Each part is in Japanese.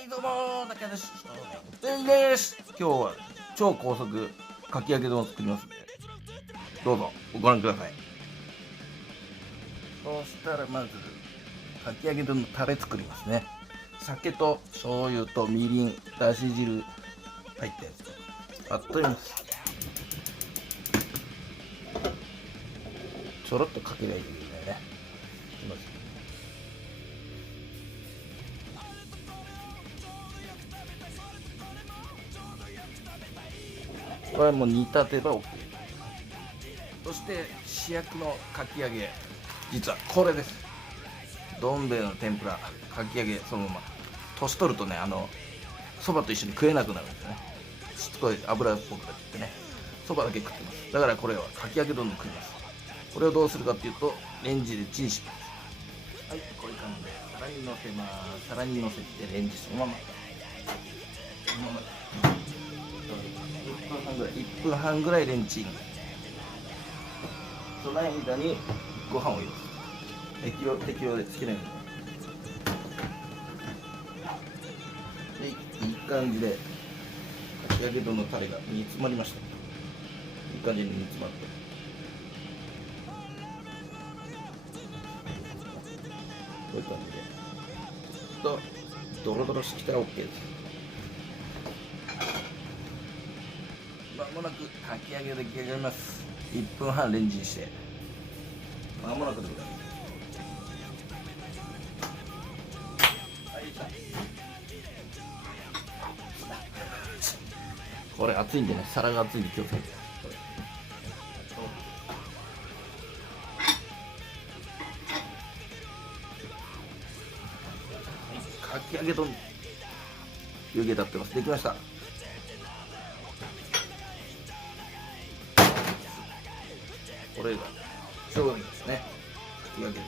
はいどうも中田市長です。今日は超高速かき揚げ丼を作りますのでどうぞご覧ください。そうしたらまずかき揚げ丼のタレ作りますね。酒と醤油とみりん、だし汁入ったやつ温めます。ちょろっとかけりゃいいんだよね。いきます。これはもう煮立てば OK。 そして主役のかき揚げ、実はこれです。どん兵衛の天ぷらかき揚げ、そのまま年取るとね、そばと一緒に食えなくなるんですよね。しつこい油っぽくなってね、そばだけ食ってます。だからこれはかき揚げ丼に食います。これをどうするかっていうと、レンジでチンします。はい、こういう感じで皿にのせます。皿にのせてレンジそのまま1分半ぐらいレンチン。その間にご飯を入れます。適量で好きなように。いい感じでかき揚げ丼のタレが煮詰まりました。いい感じに煮詰まって、こういう感じでとドロドロしてきたら OK です。まもなくかき揚げ出来上がります。1分半レンチンしてまもなくでございます。はい、これ熱いんでね、皿が熱いんで気をつけて。かき揚げ丼湯気立ってます。できました。これが調味ですね。かき揚げで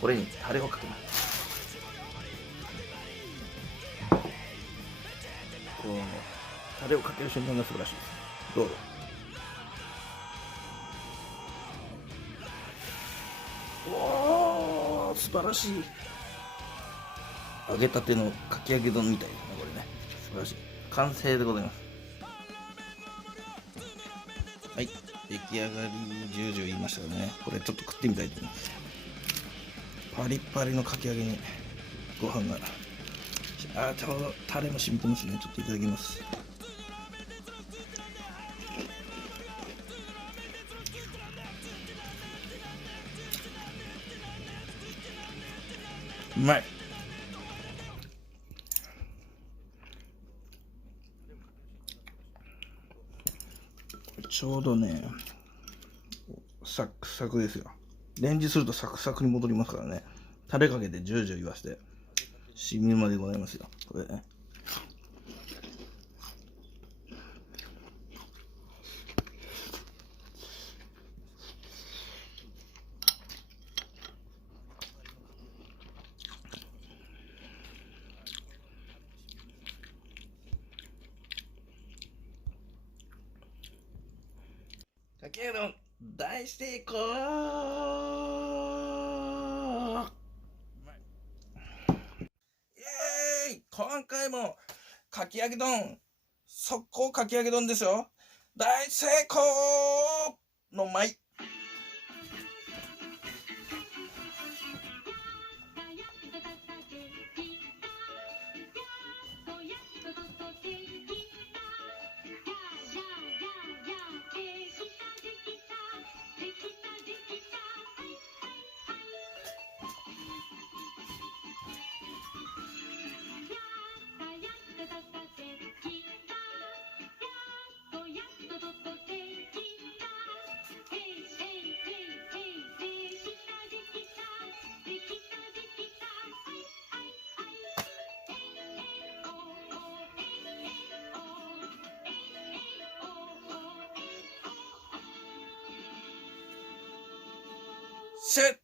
これにタレをかけます。このタレをかける瞬間が素晴らしいです。どうぞ。おー、素晴らしい。揚げたてのかき揚げ丼みたいですね、これね。素晴らしい。完成でございます。はい、出来上がり10時言いましたね。これちょっと食ってみたいと思います。パリッパリのかき揚げにご飯が、ちょうどタレも染みてますね。ちょっといただきます。うまい。ちょうどね、サクサクですよ。レンジするとサクサクに戻りますからね。タレかけてジュージュー言わせて染みるまでございますよ、これね。かき揚げ丼大成功。イエーイ、今回もかき揚げ丼、速攻かき揚げ丼ですよ。大成功の舞。セッ